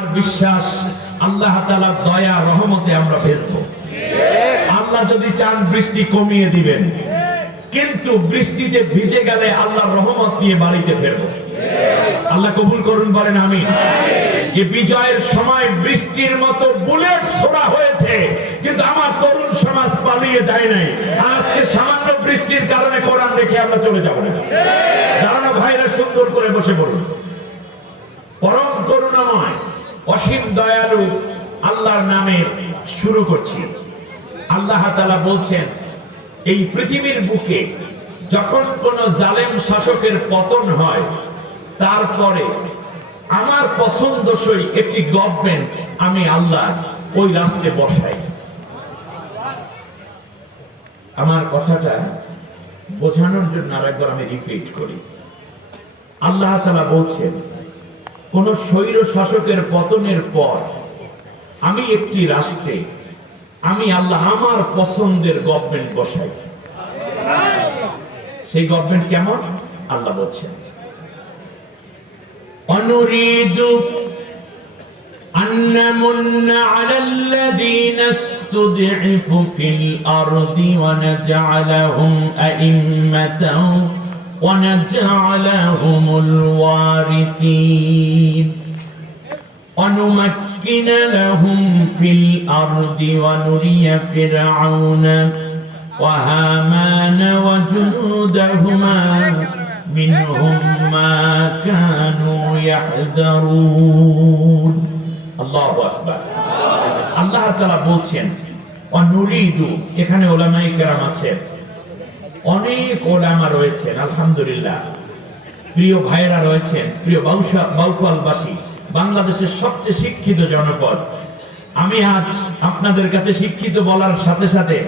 আর বিশ্বাস আল্লাহ তাআলার দয়া রহমতে আমরা ভেসবো। আল্লাহ যদি চান বৃষ্টি কমিয়ে দিবেন, কিন্তু বৃষ্টিতে ভিজে গেলে আল্লাহর রহমত নিয়ে বাড়িতে ফেরবো। আল্লাহ কবুল করুন, বলেন আমিন। এই বিজয়ের সময় বৃষ্টির মতো বুলেট ছোড়া হয়েছে, কিন্তু আমার তরুণ সমাজ পালিয়ে যায় নাই। আজকে সামান্য বৃষ্টির কারণে কোরআন রেখে আমরা চলে যাব না। দাঁড়ানো ভাইরা সুন্দর করে বসে পড়ুন। পরম করুণাময় অসীম দয়ালু আল্লাহর নামে শুরু করছি। আল্লাহ তাআলা বলছেন, এই পৃথিবীর বুকে যখন কোন জালেম শাসকের পতন হয়, তারপরে আমার পছন্দসই একটি গভর্নমেন্ট আমি আল্লাহ ওই রাষ্ট্রে বসাই। আমার কথাটা বোঝানোর জন্য আরেকবার আমি রিপিট করি। আল্লাহ তাআলা বলছেন, কোন স্বৈর শাসকের পতনের পর আমি একটি রাষ্ট্রে আমি আল্লাহ আমার পছন্দের গভর্নমেন্ট বসাই। সেই গভর্নমেন্ট কেমন? আল্লাহ বলছেন, অনুরিদু আন্নামুন্না আলাল্লাযীনা ইসতুদঈফু ফিল আরদি ওয়া নাজআলাহুম আইম্মাতাও ওয়া নাজআলাহুমুল ওয়ারিসিন ওয়া নুমাক্কিনা লাহুম ফিল আরদি ওয়া নুরিয়া ফিরআউনা ওয়া হামানা ওয়া জুনুদাহুমা মিনহুম মা কানু ইয়াহযারুন। আল্লাহু আকবার। আল্লাহ তাআলা বলছেন, অনুরিদু, এখানে উলামায়ে কেরাম আছেন, অনেক ওলামা রয়েছেন, আলহামদুলিল্লাহ, প্রিয় ভাইরা রয়েছেন, প্রিয় বাউফলবাসী, বাংলাদেশের সবচেয়ে শিক্ষিত জনপদ। আমি আজ আপনাদের কাছে শিক্ষিত বলার সাথে সাথে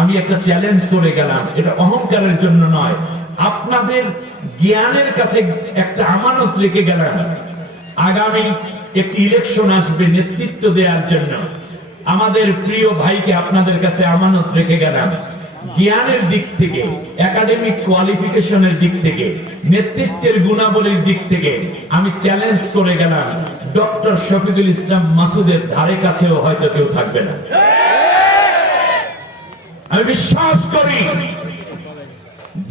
আমি একটা চ্যালেঞ্জ করে গেলাম। এটা অহংকারের জন্য নয়, আপনাদের জ্ঞানের কাছে একটা আমানত রেখে গেলাম। আগামী একটি ইলেকশন আসবে নেতৃত্ব দেওয়ার জন্য, আমাদের প্রিয় ভাইকে আপনাদের কাছে আমানত রেখে গেলাম। জ্ঞানের দিক থেকে, একাডেমিক কোয়ালিফিকেশনের দিক থেকে, নেতৃত্বের গুণাবলীর দিক থেকে আমি চ্যালেঞ্জ করে গেলাম, ডক্টর শফিকুল ইসলাম মাসুদের ধারে কাছেও হয়তো কেউ থাকবে না। আমি বিশ্বাস করি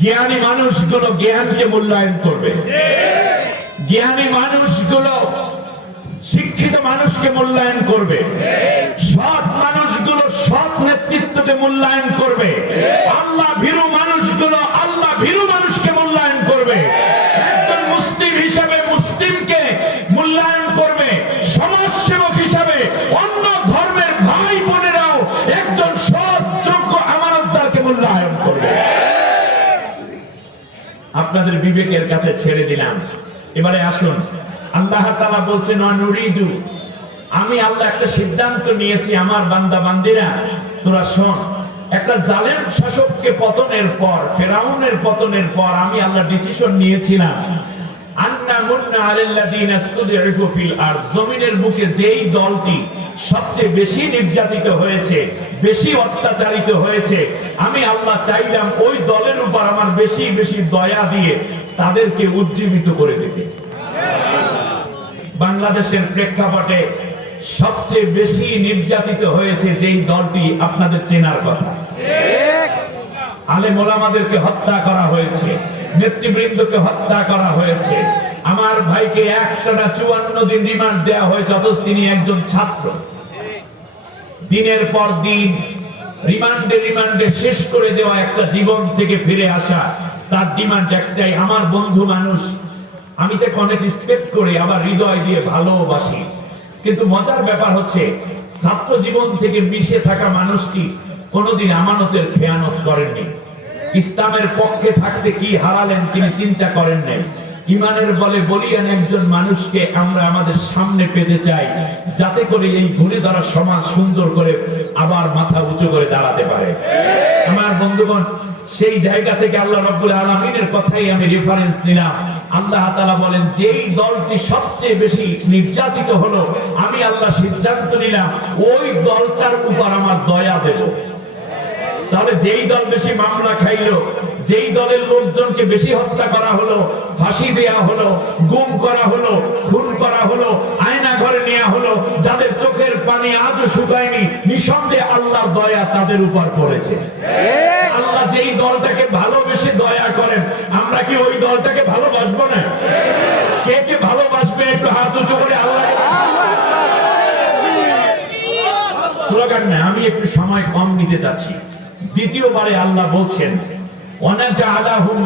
জ্ঞানী মানুষগুলো জ্ঞানকে মূল্যায়ন করবে, জ্ঞানী মানুষগুলো শিক্ষিত মানুষকে মূল্যায়ন করবে, সৎ মানুষগুলো সৎ নেতৃত্বকে মূল্যায়ন করবে, আল্লাহ ভীরু মানুষগুলো আল্লাহ ভীরু মানুষকে মূল্যায়ন করবে, একজন মুসলিম হিসাবে মুসলিমকে মূল্যায়ন করবে, সমাজসেবক হিসাবে অন্য ধর্মের ভাই বোনেরাও একজন সৎ যোগ্য আমানতদারকে মূল্যায়ন করবে। আপনাদের বিবেকের কাছে ছেড়ে দিলাম। এবারে আসুন, আল্লাহ তাআলা বলছেন, অনুরিদু, আমি আল্লাহ একটা সিদ্ধান্ত নিয়েছি, আমার বান্দা বান্দিরা তোরা শোন। একটা জালেম শাসককে পতনের পর, ফেরাউনের পতনের পর আমি আল্লাহ ডিসিশন নিয়েছিলাম, আন্নামুন্না আলাল্লাযীনা ইসতুদঈফু ফিল আরদ, জমিনের বুকে যেই দলটি সবচেয়ে বেশি নির্যাতিত হয়েছে, বেশি অত্যাচারিত হয়েছে, আমি আল্লাহ চাইলাম ওই দলের উপর আমার বেশি বেশি দয়া দিয়ে তাদেরকে উজ্জীবিত করে দিতে। বাংলাদেশের প্রেক্ষাপটে সবচেয়ে বেশি নির্যাতিত হয়েছে যেই দলটি আপনাদের চেনার কথা, আলেম ওলামাদেরকে হত্যা করা হয়েছে, নেতৃবৃন্দকে হত্যা করা হয়েছে, আমার ভাইকে একটানা 54 দিন রিমান্ড দেওয়া হয়েছে, অথচ তিনি একজন ছাত্র। দিনের পর দিন রিমান্ডে শেষ করে দেওয়া একটা জীবন থেকে ফিরে আসা, তার ডিমান্ড একটাই, আমার বন্ধু মানুষ, আমি তাকে অনেক রেসপেক্ট করি, আবার হৃদয় দিয়ে ভালোবাসি, কিন্তু মজার ব্যাপার হচ্ছে ছাত্র জীবন থেকে মিশে থাকা মানুষটি কোনোদিন আমানতের খেয়ানত করেননি। ইসলামের পক্ষে থাকতে কি হারালেন তিনি চিন্তা করেন নাই। ইমানের বলে বলিয়ান একজন মানুষকে আমরা আমাদের সামনে পেতে চাই, যাতে করে এই ঘুরে ধরা সমাজ সুন্দর করে আবার মাথা উঁচু করে দাঁড়াতে পারে। আমার বন্ধুগণ, সেই জায়গা থেকে আল্লাহ রাব্বুল আলামিনের কথাই আমি রেফারেন্স নিলাম। আল্লাহ তাআলা বলেন, যেই দলটি সবচেয়ে বেশি নির্যাতিত হলো, আমি আল্লাহ সিদ্ধান্ত নিলাম ওই দলটার উপর আমার দয়া দেব। তাহলে যেই দল বেশি মামলা খাইলো, যেই দলের লোকজনকে বেশি হত্যা করা হলো, ফাঁসি দেয়া হলো, গুম করা হলো, খুন করা হলো, আয়না ঘরে করে নেওয়া হলো, যাদের চোখের পানি আজও শুকায়নি, নিঃসন্দেহে আল্লাহর দয়া তাদের উপর পড়েছে। আল্লাহ যেই দলটাকে ভালোবেসে দয়া করেন, আমরা কি ওই দলটাকে ভালোবাসবো না? কে কে ভালোবাসবে একটু হাত উঁচু করে আল্লাহ। স্লোগান না, আমি একটু সময় কম নিতে চাচ্ছি। দ্বিতীয়বারে আল্লাহ বলছেন, ওয়ানাজআলাহুম